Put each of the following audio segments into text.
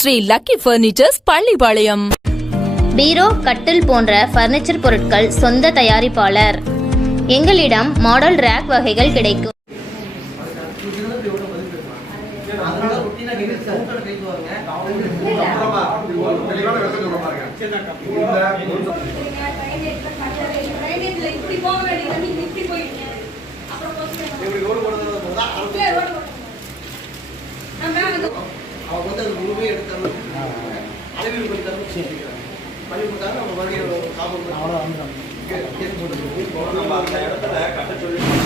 Sri lucky Furnitures Pallipalayam. Bureau கட்டில் போன்ற furniture பொருட்கள் சொந்த தயாரிப்பாளர். எங்களிடம் மாடல் ரேக் வகைகள் கிடைக்கும். ரொட்டீனா நீங்க கவுண்டர் கைக்கு வாங்க அப்புறமா தெளிவான விளக்கம் சொல்ல பாருங்க இந்த இப்படி ரோடு போடுறது போதா அவங்க வந்து அந்த உருவே எடுத்து அளவீடு பண்ணி தரணும் சொல்லிக்கிறாங்க பண்ணி கொடுத்தாங்க நம்ம மறுபடியும் காமன் அவ்வளோ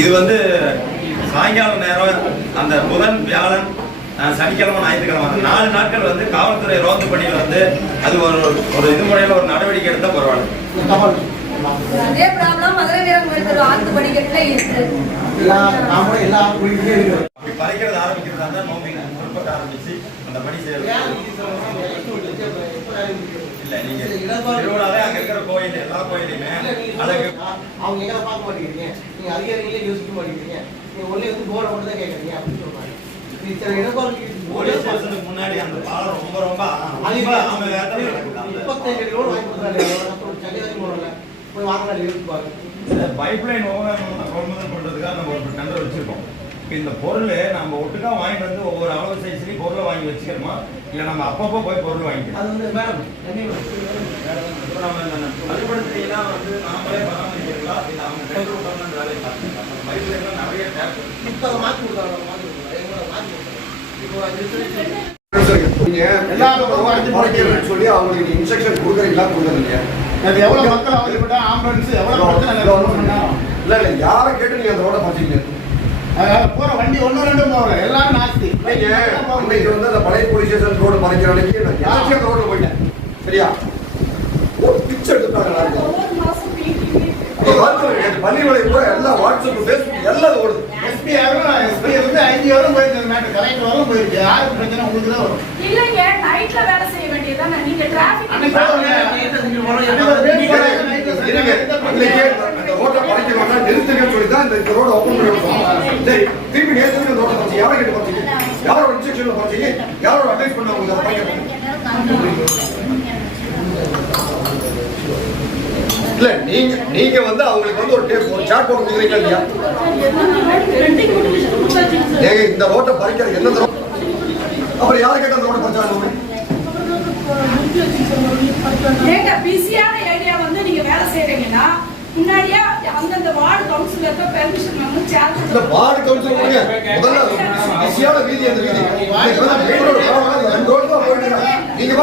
இது வந்து சாயங்காலம் நேரம் அந்த புதன் வியாழன் சனிக்கிழமை ஞாயிற்றுக்கிழமை அந்த நாலு நாட்கள் வந்து காவல்துறை ரோந்து பணியில் வந்து அது ஒரு ஒரு இது முறையில் ஒரு நடவடிக்கை எடுத்தால் பரவாயில்ல. அதே ப்ராப்ளம் மதுரை வீரம் இருக்கிற ஆத்து படிக்கட்டுல இருக்கு. எல்லா நாமளும் எல்லா குடிக்கிட்டே இருக்கிறோம் அப்படி பறிக்கிறது ஆரம்பிக்கிறதா இருந்தால் நோம்பி முற்பட்ட ஆரம்பிச்சு பணி செய்யறது இல்லை. நீங்கள் திருவிழாவே அங்கே இருக்கிற கோயில் எல்லா கோயிலையுமே அழகு அவங்க எங்களை பார்க்க மாட்டேங்கிறீங்க? நீங்க அதிகாரிகளே யோசிக்க மாட்டேங்கிறீங்க நீங்க ஒன்லே வந்து போர்டை மட்டும் தான் கேட்கறீங்க அப்படின்னு சொல்றாங்க. போலீஸ் ஸ்டேஷனுக்கு முன்னாடி அந்த பாலம் ரொம்ப ரொம்ப முப்பத்தஞ்சு லோடு வாங்கி கொடுத்தாரு அப்புறம் சன்னிதாரி போடல போய் வாங்கினாரு இருக்கு பாருங்க பைப்லைன் கொள்முதல் பண்றதுக்காக நம்ம ஒரு டெண்டர் வச்சிருக்கோம். இந்த பொருள் நம்ம ஒட்டுக்கா வாங்கிட்டு வந்து ஒவ்வொரு அளவு சைஸ்லயும் பொருளை வாங்கி வச்சுக்கிறோமா? இல்ல நம்ம அப்பப்போ போய் பொருள் வாங்கிக்கலாம் அது வந்து மேடம் இப்ப நம்ம இந்த வந்து நாமளே பராமரிக்கிறீங்களா இல்ல அவங்க டெண்டர் விட்டாங்க வேலையை பார்த்துக்கலாம் பைப்லைன்ல நிறைய டேப் இப்போ மாற்றி கொடுத்தாங்க. மாற்றி கொடுத்தாங்க. மாற்றி கொடுத்தாங்க. இப்போ சொல்லி அவங்களுக்கு இன்ஸ்ட்ரக்ஷன் கொடுக்குறீங்களா? கொடுக்குறீங்க அது எவ்வளவு மக்கள் அவதிப்பட்ட ஆம்புலன்ஸ் எவ்வளவு இல்ல. இல்ல யாரை கேட்டு நீங்க அந்த ரோட பறிச்சீங்க அதாவது போற வண்டி ஒண்ணு ரெண்டு போகல எல்லாரும் நாஸ்தி நீங்க அன்னைக்கு வந்து அந்த பழைய போலீஸ் ஸ்டேஷன் ரோடு பறிக்கிற அன்னைக்கு நான் அந்த ரோட்ல போயிட்டேன்? சரியா? ஒரு பிக்சர் எனக்கு பள்ளிகளை கூட எல்லா வாட்ஸ்அப் ஃபேஸ்புக் எல்லாம் ஓடுது. எஸ்பி எஸ்பி வந்து ஐஜி வரும் போயிருக்கு மேட்டர் கலெக்டர் வரும் போயிருக்கு. யாருக்கு பிரச்சனை? உங்களுக்கு தான் வரும். இல்லைங்க நைட்ல வேலை செய்ய வேண்டியதுதானே. நீங்க டிராபிக் அன்னைக்கு போறவங்க, இருங்க அன்னைக்கே அந்த ரோட்டை பறிக்கிறோம்னா நிறுத்துங்கன்னு சொல்லி தான் இந்த ரோட ஓப்பன் பண்ணி விட்டோம் சரி திருப்பி நேற்று இந்த ரோட்டை பறிச்சு யாரை கேட்டு பறிச்சீங்க யாரோட இன்ஸ்ட்ரக்ஷன்ல பறிச்சீங்க யாரோட அட்வைஸ் பண்ண உங்களுக்கு அதை இல்ல நீங்க நீங்க வந்து அவங்களுக்கு வந்து ஒரு டேப் ஒரு சாட் போட்டு கொடுக்குறீங்களா இல்லையா? ஏங்க இந்த ரோட்டை பறிக்கிற என்ன ரோட்? அப்புறம் யாரை கேட்ட அந்த ரோட்டை பறிச்சாங்க ஏங்க பிஸியான ஏரியா வந்து நீங்க வேலை செய்றீங்கன்னா முன்னாடியே அந்தந்த வார்டு கவுன்சிலருக்கு பெர்மிஷன் வந்து இந்த சேலஞ்ச் வார்டு கவுன்சில் கொடுங்க முதல்ல பிஸியான வீதி அந்த வீதி இன்னைக்கு வந்து மெயின் ரோடு போவாங்க அந்த ரெண்டு ரோடு தான் போயிட்டு இருக்காங்க. நீங்க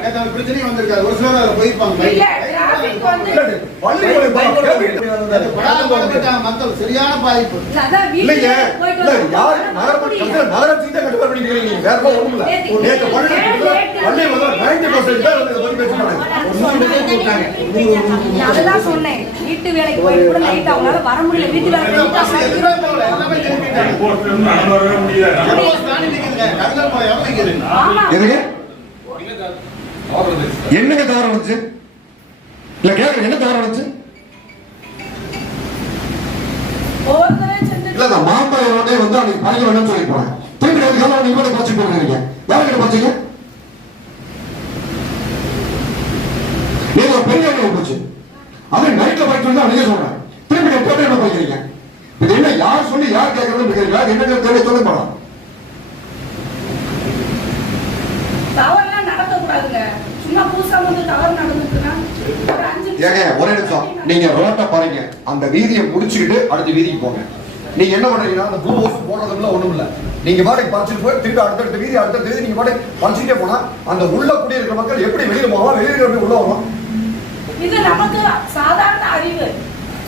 நேத்து அந்த பிரச்சனையும் வந்திருக்காது ஒரு சிலர் அதில் போயிருப்பாங்க. இல்ல டிராபிக் வந்து அது படாத பாடுபட்டாங்க மக்கள் சரியான பாதிப்பு. தான் கட்டுப்பாடு பண்ணிக்கிறீங்க. நீங்க வேற எல்லாம் ஒண்ணும் இல்ல நேற்று பள்ளி பள்ளி வந்து நைன்டி பர்சன்ட் பேர் வந்து இதை பத்தி பேச மாட்டாங்க. அதுதான் சொன்னேன். வீட்டு வேலைக்கு போய் கூட நைட் அவங்களால வர முடியல. வீட்டு வேலை என்னங்க? தவறு வந்துச்சு இல்ல கேட்க என்ன தவறு வந்துச்சு இல்ல நான் மாம்பழ ரோடே வந்து அன்னைக்கு பழக வேணும்னு சொல்லி போனேன். அதுக்காக நீங்க கூட பறிச்சு போடுறீங்க யாருக்கு பறிச்சீங்க நீங்க ஒரு பெரிய போச்சு. அது நைட்ல பறிச்சு வந்து அன்னைக்கே சொல்றேன். திருப்பி எப்போ என்ன பறிக்கிறீங்க இது என்ன யார் சொல்லி யார் கேட்கறதுன்னு கேட்கறீங்களா என்ன தெரிய சொல்ல போலாம். தவறுலாம் நடக்க கூடாதுங்க சும்மா புதுசா வந்து தவறு நடந்துச்சுன்னா ஒரு அஞ்சு ஏங்க ஒரே நிமிஷம். நீங்க ரோட்டை பாருங்க. அந்த வீதியை முடிச்சுக்கிட்டு அடுத்த வீதிக்கு போங்க. நீங்க என்ன பண்றீங்கன்னா அந்த ப்ளூ ஹவுஸ் போடுறதுல ஒண்ணும் இல்ல. நீங்க பாட்டுக்கு பறிச்சுட்டு போய் திருப்பி அடுத்தடுத்த வீதி அடுத்தடுத்த வீதி நீங்க பாட்டுக்கு பறிச்சுட்டே போனா அந்த உள்ள குடியிருக்கிற மக்கள் எப்படி வெளியில போகலாம் வெளியில எப்படி உள்ள வரலாம் இது நமக்கு சாதாரண அறிவு.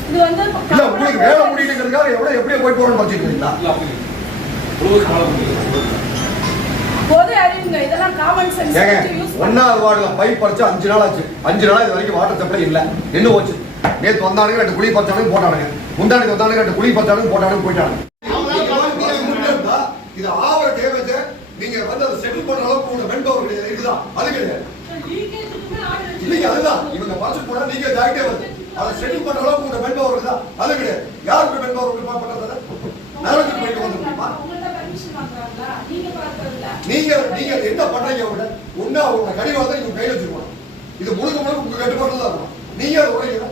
இது வந்து இல்ல உங்களுக்கு வேலை முடியுங்கிறதுக்காக எவ்வளவு எப்படியே போயிட்டு போறோம்னு பறிச்சுட்டு இருக்கீங்களா? பொது அறிவுங்க இதெல்லாம் காமன் சென்ஸ் ஒன்னாவது வார்டுல பைப் பறிச்சு அஞ்சு நாள் ஆச்சு. அஞ்சு நாள் இது வரைக்கும் வாட்டர் சப்ளை இல்ல. என்ன போச்சு. நேத்து வந்தானுங்க ரெண்டு குழி பறிச்சானுங்க போட்டானுங்க. முந்தானுக்கு வந்தானுங்க ரெண்டு குழி பறிச்சானுங்க போட்டானுங்க போயிட்டானுங்க இது ஆவர டேமேஜ் நீங்க வந்து செட்டில் பண்ற அளவுக்கு உங்க மென் பவர் கிடையாது. இருக்குதா அது கிடையாது இல்லைங்க அதுதான். இவங்க பறிச்சு போனா நீங்க ஜாக்கிட்டே வருது. அதை செட்டில் பண்ற அளவுக்கு உங்க மென் பவர் இருக்குதா அது கிடையாது. யாருக்கு மென் பவர் பண்றது நகரத்துக்கு போயிட்டு வந்து முடியுமா? நீங்க நீங்க நீங்க என்ன பண்றீங்க அவங்க ஒண்ணு அவங்க கடிதம் வந்து நீங்க கையில் வச்சிருக்கணும் இது முழுக்க முழுக்க உங்க கட்டுப்பாட்டில் தான் இருக்கும். நீங்க உடைக்கல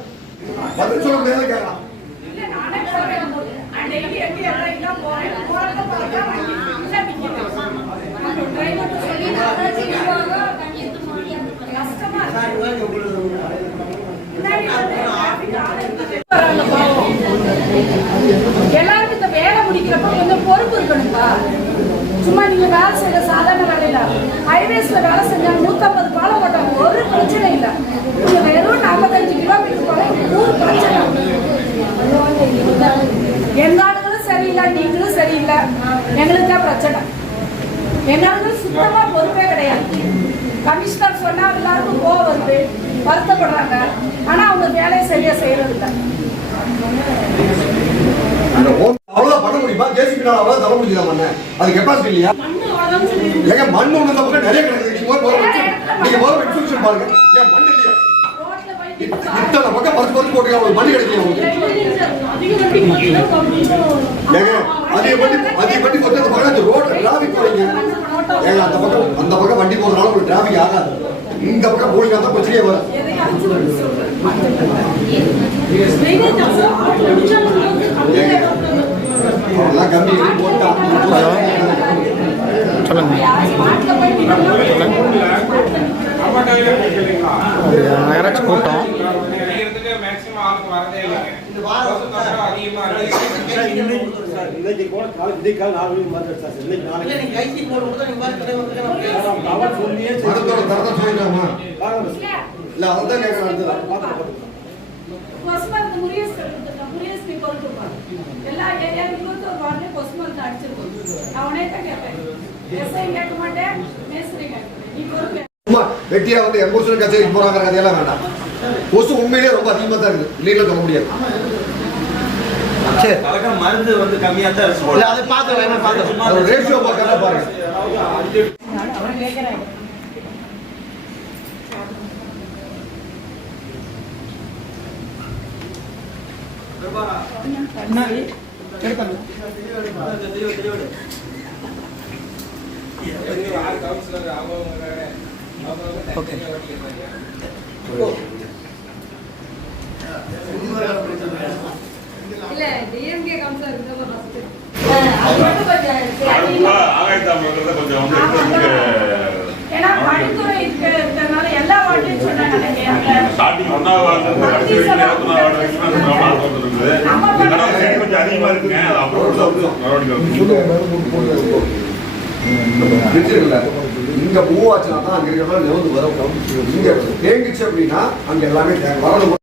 பதில் சொல்ல முடியாது கேட்கலாம் இல்ல, நானே போறேன். நான் daily எப்படி எல்லாம் தான் போறேன். போறத பார்த்தா வண்டி full ஆ நிக்குது. அந்த driver ட்ட சொல்லி நான் கஷ்டமா இருக்கு. சார் இவங்க உங்களுக்கு முன்னாடி வந்து traffic ஆள் இருந்தது. வராங்க பாவம். எல்லாருக்கும் இந்த வேலை முடிக்கிறப்ப கொஞ்சம் பொறுப்பு இருக்கணும்ப்பா சும்மா நீங்க வேலை செய்யற சாதாரண வேலையில ஹைவேஸ்ல வேலை செஞ்சா நூத்தம்பது பாலம் போட்டாங்க ஒரு பிரச்சனை இல்ல. நீங்க வெறும் நாற்பத்தஞ்சு கிலோமீட்டர் போல நூறு பிரச்சனை. எங்க ஆளுங்களும் சரியில்லை நீங்களும் சரியில்லை. எங்களுக்கு தான் பிரச்சனை. எங்க ஆளுங்களும் சுத்தமா பொறுப்பே கிடையாது. கமிஷனர் சொன்னா எல்லாருக்கும் கோவம் வருது வருத்தப்படுறாங்க. ஆனா அவங்க வேலையை சரியா செய்யறது இல்லை மண்ண? மண்ணு நிறைய கிடக்குது நீங்க பாருங்க. ஏன் மண் இல்லையா ரோட்ல போய் இத்த- இத்தனை பக்கம் பறிச்சு பறிச்சு போட்டு மண் கிடைக்கலையா உங்களுக்கு. ஏங்க அதிக வண்டி அதிக வண்டி போட்டு அந்த பக்கம் அந்த ரோட்ல டிராபிக் போறீங்க ஏங்க அந்த பக்கம் அந்த பக்கம் வண்டி போறதுனால உங்களுக்கு டிராபிக் ஆகாது. இந்த பக்கம் போலீங்க தான் பிரச்சனையே வரும் போட்டா நம்ம கையில கேட்கலீங்களா நகராட்சி கூட்டம் செய்யறதுக்கு மேக்ஸிமம் ஆளுக்கு வரதே இல்லைங்க இந்த வாரம் தொந்தரவு அதிகமா இருக்கு சார் இன்னைக்கு கூட காலை விடிய காலை நாலு மணிக்கு மாதிரி சார் இன்னைக்கு நாளைக்கு நீங்க ஐசி போர்டு கூட நீங்க மாதிரி கடை வந்து அவர் சொல்லியே மருத்துவ தரத்தை இல்ல, முரியஸ். முரியஸ் நீ கொண்டு. எல்லா அடிச்சிருக்கோம். தான் கேட்பேன். கேட்க மாட்டேன், மேஸ்திரி. நீ வெட்டியா வந்து எம்பூசன் கச்சேரிக்கு போறாங்க கதையெல்லாம் வேண்டாம் கொசு உண்மையிலேயே ரொம்ப அதிகமா தான் இருக்குது இல்லைன்னு சொல்ல முடியாது சரி. மருந்து வந்து கம்மியா தான் இருக்கு போல. அதை பார்த்து பார்த்து சும்மா ஒரு ரேஷியோ பார்க்கறத பாருங்க. ஆறு கவுன்சிலர் அவங்க வேற அவங்க தனித்தனியா ஓட்டிக்கிறாங்க ஏன்னா படித்துறை இருக்கிறதுனால எல்லா வார்டுலயும் சொன்னாங்க அன்னைக்கு. அந்த ஸ்டார்டிங் ஒன்னாவது வாரத்துல கடைசி வரைக்கும் இருபத்தொன்னாவது வாரம் வரைக்கும் அந்த ப்ராப்ளம் வந்துருக்குது. இதனால ரேட் கொஞ்சம் அதிகமா இருக்குங்க. அது அப்புறம் நடவடிக்கை எடுக்கணும். பிரிச்சிருக்கல இங்க மூவ் ஆச்சுனா தான் அங்க இருக்கிறவங்க நிமிர்ந்து வரும் இங்க தேங்கிச்சு அப்படின்னா அங்க எல்லாமே வரணும்.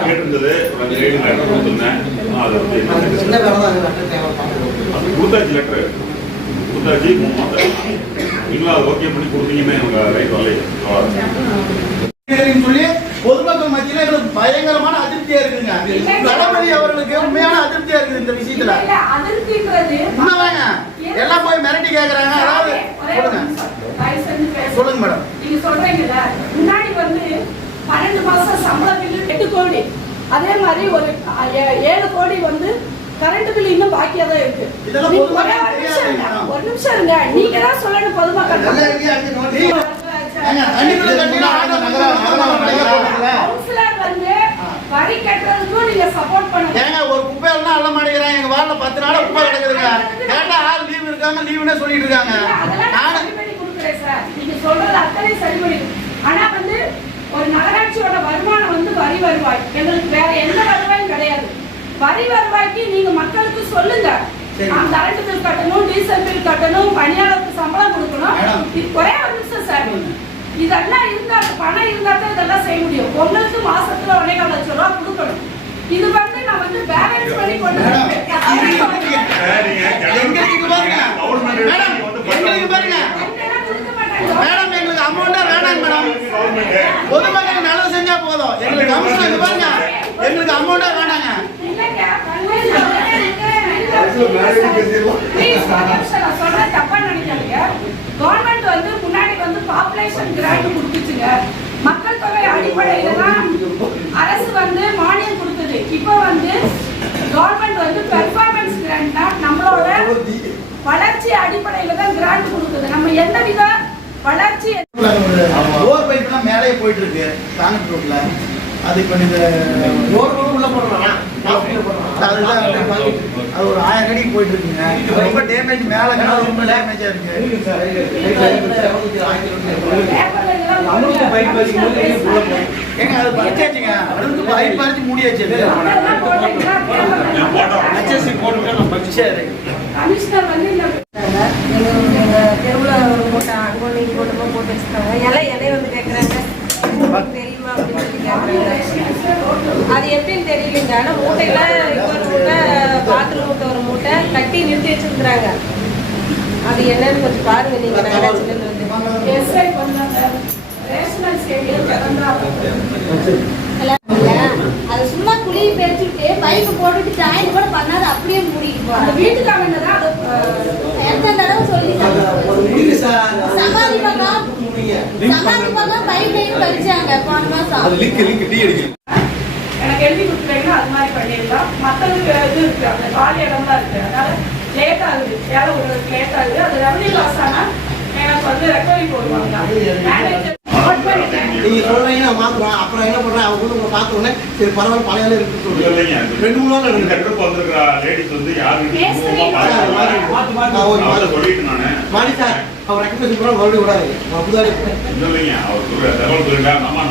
கேட்டிருந்தது. சின்ன வேலை தான். கொடுத்தாச்சு லெட்டர். கொடுத்தாச்சு. நீங்களும் அதை ஓகே பண்ணி கொடுத்தீங்கன்னா எனக்கு ரைட் வரலையே. சொல்லி பொதுமக்கள் மத்தியில எங்களுக்கு பயங்கரமான அதிருப்தியா இருக்குங்க. தளபதி அவர்களுக்கு உண்மையான அதிருப்தியா இருக்குது இந்த விஷயத்துல. உண்மைதாங்க. எல்லாம் போய் மிரட்டி கேக்குறாங்க. அதாவது சொல்லுங்க. சொல்லுங்க மேடம். நீங்க சொல்றீங்கல்ல முன்னாடி வந்து பன்னெண்டு மாசம் சம்பள பில்லு எட்டு கோடி. அதே மாதிரி ஒரு ஏழு கோடி வந்து கரண்ட் பில் இன்னும் பாக்கியா தான் இருக்கு ஒரே நிமிஷம் தெரியாது இருங்க. நீங்க தான் சொல்லணும் போடுறதுல. கவுன்சிலர் வந்து வரி கட்டுறதுக்கும் நீங்க சப்போர்ட் பண்ணுங்க ஏங்க ஒரு அள்ள மாட்டேங்கிறாங்க. எங்க வார்டுல பத்து நாள் குப்பை கிடக்குதுங்க. கேட்டா ஆள் லீவ் இருக்காங்க லீவுன்னே சொல்லிட்டு இருக்காங்க. நானு சரி பண்ணி கொடுக்குறேன் சார். நீங்க சொல்றது அத்தனை சரி பண்ணி ஆனா வந்து ஒரு நகராட்சியோட வருமானம் வந்து வரி வருவாய். எங்களுக்கு வேற எந்த வருவாயும் கிடையாது. வரி வருவாய்க்கு நீங்க மக்களுக்கு சொல்லுங்க. கரண்ட் பில் கட்டணும் டீசல் பில் கட்டணும் பணியாளருக்கு சம்பளம் கொடுக்கணும். மேடம். இது ஒரே ஒரு நிமிஷம் சார். இதெல்லாம் இருந்தா பணம் இருந்தா தான் இதெல்லாம் செய்ய முடியும். உங்களுக்கு மாசத்துல ஒரே கால் லட்சம் ரூபாய் கொடுக்கணும். இது வந்து நான் வந்து பேலன்ஸ் பண்ணி கொண்டு மேடம். எங்களுக்கு இங்க பாருங்க. கவர்மெண்ட் மேடம் எங்களுக்கு பாருங்க. கொடுக்க மாட்டாங்க? மேடம் எங்களுக்கு அமௌண்டா வேணாங்க மேடம். பொதுமக்களுக்கு நல்லது செஞ்சா போதும். எங்களுக்கு இங்க பாருங்க. எங்களுக்கு அமௌண்டா நினைக்காதீங்க. Government வந்து முன்னாடி வந்து population grant கொடுத்துச்சுங்க. மக்கள் தொகை அடிப்படையில தான் அரசு வந்து மானியம் கொடுத்தது. இப்போ வந்து கவர்மெண்ட் வந்து பெர்ஃபார்மன்ஸ் கிராண்ட் நம்மளோட வளர்ச்சி அடிப்படையில தான் கிராண்ட் கொடுக்குது. நம்ம எந்த வித வளர்ச்சி டோர் பைப்லாம் மேலேயே போயிட்டு இருக்கு. காங்கிரட் ரோட்ல அது இப்போ இந்த உள்ள போடுறேன் அதுதான் அது ஒரு ஆயிரம் அடிக்கு போயிட்டு இருக்குங்க ரொம்ப டேமேஜ் மேலே மேலே ரொம்ப டேமேஜா இருக்கு. பைப் போகும் ஏங்க அது பறிச்சாச்சுங்க அடுத்து பைப் பறிச்சு மூடியாச்சு. அது. அதெல்லாம் போட்டீங்கன்னா பேப்பர்ல சரி. கமிஷனர் வந்து தெருவில் மூட்டை அங்கே ஒன்றுமா போட்டு வச்சுருக்காங்க எல்லாம் என்னை வந்து கேட்குறாங்க உங்களுக்கு தெரியுமா அப்படின்னு சொல்லி கேட்குறாங்க அது எப்படின்னு தெரியலைங்க ஆனால் மூட்டையில் இப்போ ஒரு மூட்டை பாத்ரூம் மூட்டை ஒரு மூட்டை கட்டி நிறுத்தி வச்சுருக்குறாங்க. அது என்னன்னு கொஞ்சம் பாருங்க திறந்தா. அது சும்மா குழி பெருச்சுட்டு பைப்பு போட்டுட்டு ஜாயின் கூட பண்ணாத அப்படியே மூடிட்டு அந்த வீட்டுக்காரங்க தான் அது எத்தனை தடவை சொல்லி சமாதி பக்கம் சமாதி பக்கம் பைப் லைன் பறிச்சாங்க போன மாசம் லிங்க் லிங்க் டீ அடிக்கும் எனக்கு கொடுத்துட்டீங்கன்னா அது மாதிரி பண்ணிடலாம் மற்றதுக்கு இது இருக்கு. அந்த காலி இடம் தான் இருக்கு. அதனால லேட் ஆகுது. வேலை விடுறதுக்கு லேட் ஆகுது. அது ரெவன்யூ லாஸ் ஆனா எனக்கு வந்து ரெக்கவரி போடுவாங்க. மேனேஜர் நோட் பண்ணிட்டேன் நீங்க சொல்றீங்க நான் மாத்துறேன் அப்புறம் என்ன பண்றேன்? அவங்க வந்து உங்களை பார்த்த உடனே சரி பரவாயில்ல பழைய ஆளு இருக்கு இல்ல, சொல்லுங்க இல்லைங்க. ரெண்டு மூணு நாள் வந்திருக்கிற வந்து சொல்லிட்டு நானு. மாடி சார். அவர் ரெக்கமெண்ட் பண்ண மறுபடியும் விடாது நான் புதாரி இல்ல, இல்லைங்க. அவர் சொல்ற தகவல் சொல்லிட்டா நம்ம